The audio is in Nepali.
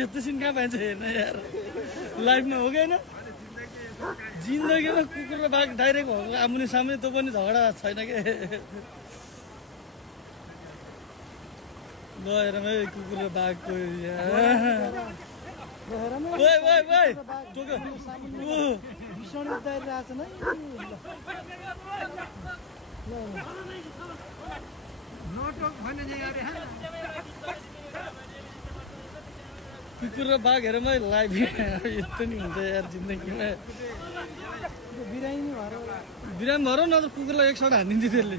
यस्तो सिन कहाँ पाइन्छ हेर्न यार लाइफमा हो कि होइन जिन्दगीमा कुकुर र बाघ डाइरेक्ट भएको आमुने सामने त्यो पनि झगडा छैन के गएर कुकुर र बाघको कुकुर र बाघ हेरमै लाइफ यस्तो नि हुन्छ यार जिन्दगीमा बिरामी भएर न त कुकुरलाई एक सट हानिदिन्थ्यो त्यसले